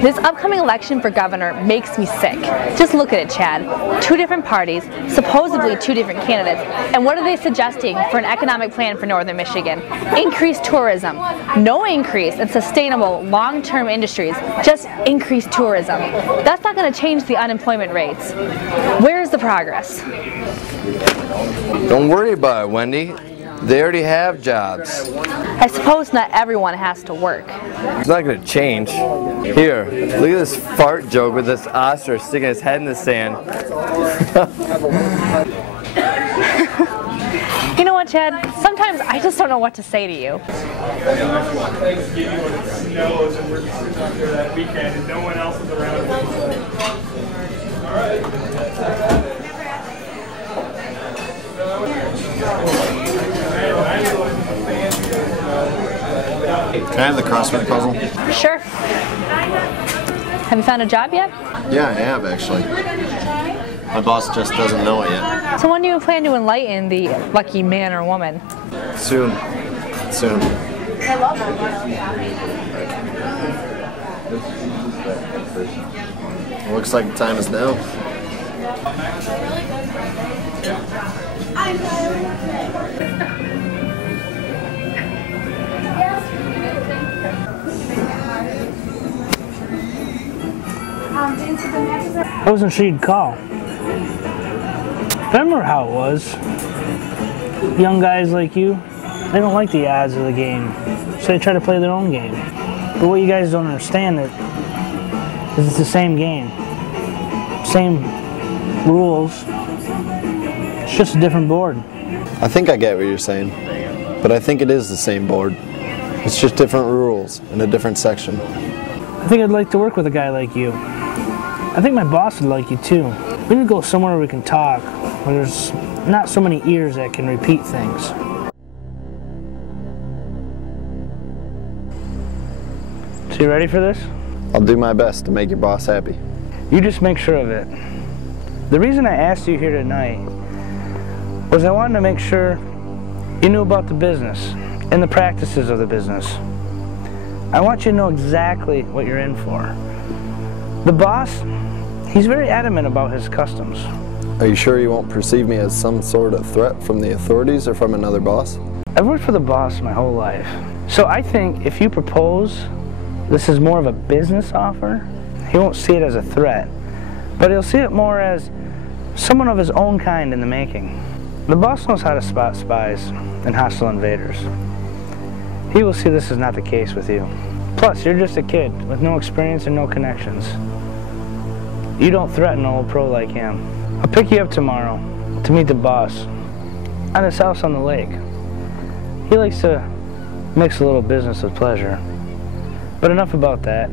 This upcoming election for governor makes me sick. Just look at it, Chad. Two different parties, supposedly two different candidates, and what are they suggesting for an economic plan for northern Michigan? Increased tourism. No increase in sustainable long-term industries, just increased tourism. That's not going to change the unemployment rates. Where's the progress? Don't worry about it, Wendy. They already have jobs. I suppose not everyone has to work. It's not going to change. Here, look at this fart joke with this ostrich sticking his head in the sand. You know what, Chad? Sometimes I just don't know what to say to you. Thanksgiving when it snows and we're sitting out there that weekend and no one else is around. All right. Can I have the crossword puzzle? Sure. Have you found a job yet? Yeah, I have actually. My boss just doesn't know it yet. So when do you plan to enlighten the lucky man or woman? Soon. Soon. Looks like the time is now. I wasn't sure you'd call. Remember how it was. Young guys like you, they don't like the odds of the game, so they try to play their own game. But what you guys don't understand is it's the same game. Same rules. It's just a different board. I think I get what you're saying, but I think it is the same board. It's just different rules in a different section. I think I'd like to work with a guy like you. I think my boss would like you too. We need to go somewhere where we can talk, where there's not so many ears that can repeat things. So you ready for this? I'll do my best to make your boss happy. You just make sure of it. The reason I asked you here tonight was I wanted to make sure you knew about the business and the practices of the business. I want you to know exactly what you're in for. The boss, he's very adamant about his customs. Are you sure you won't perceive me as some sort of threat from the authorities or from another boss? I've worked for the boss my whole life. So I think if you propose this is more of a business offer, he won't see it as a threat, but he'll see it more as someone of his own kind in the making. The boss knows how to spot spies and hostile invaders. He will see this is not the case with you. Plus, you're just a kid with no experience and no connections. You don't threaten an old pro like him. I'll pick you up tomorrow to meet the boss at his house on the lake. He likes to mix a little business with pleasure. But enough about that.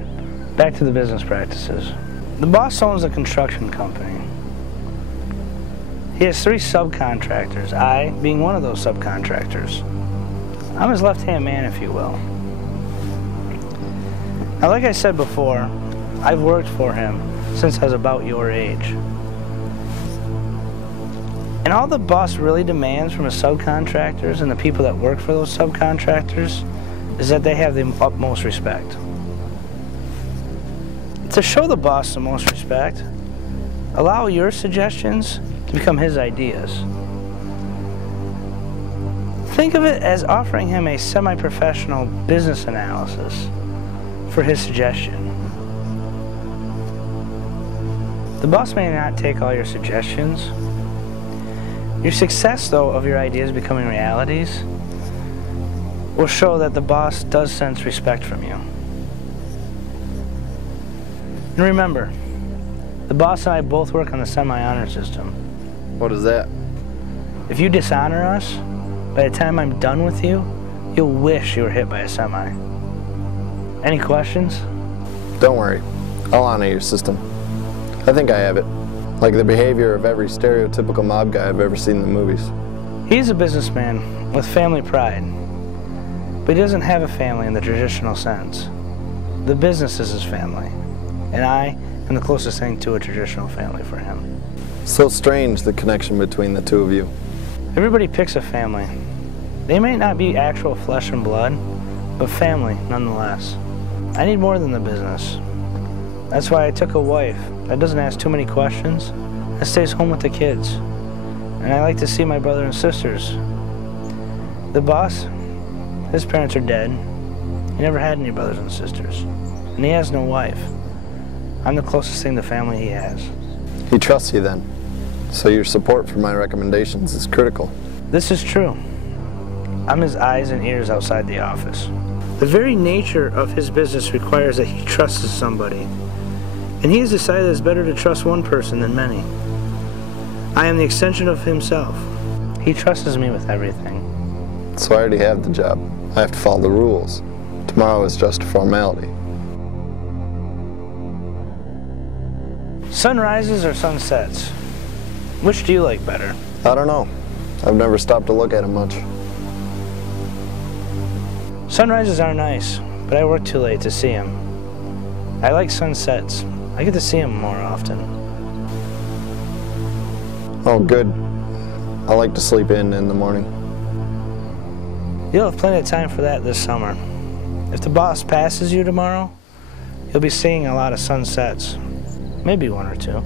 Back to the business practices. The boss owns a construction company. He has 3 subcontractors, I being one of those subcontractors. I'm his left-hand man, if you will. Now, like I said before, I've worked for him since I was about your age. And all the boss really demands from his subcontractors and the people that work for those subcontractors is that they have the utmost respect. To show the boss the most respect, allow your suggestions to become his ideas. Think of it as offering him a semi-professional business analysis for his suggestion. The boss may not take all your suggestions. Your success, though, of your ideas becoming realities will show that the boss does sense respect from you. And remember, the boss and I both work on the semi-honor system. What is that? If you dishonor us, by the time I'm done with you, you'll wish you were hit by a semi. Any questions? Don't worry. I'll honor your system. I think I have it. Like the behavior of every stereotypical mob guy I've ever seen in the movies. He's a businessman with family pride, but he doesn't have a family in the traditional sense. The business is his family, and I am the closest thing to a traditional family for him. So strange, the connection between the two of you. Everybody picks a family. They may not be actual flesh and blood, but family nonetheless. I need more than the business. That's why I took a wife that doesn't ask too many questions and stays home with the kids. And I like to see my brother and sisters. The boss, his parents are dead. He never had any brothers and sisters. And he has no wife. I'm the closest thing to family he has. He trusts you then, so your support for my recommendations is critical. This is true. I'm his eyes and ears outside the office. The very nature of his business requires that he trusts somebody. And he has decided it's better to trust one person than many. I am the extension of himself. He trusts me with everything. So I already have the job. I have to follow the rules. Tomorrow is just a formality. Sunrises or sunsets? Which do you like better? I don't know. I've never stopped to look at them much. Sunrises are nice, but I work too late to see them. I like sunsets. I get to see them more often. Oh, good. I like to sleep in the morning. You'll have plenty of time for that this summer. If the boss passes you tomorrow, you'll be seeing a lot of sunsets. Maybe one or two.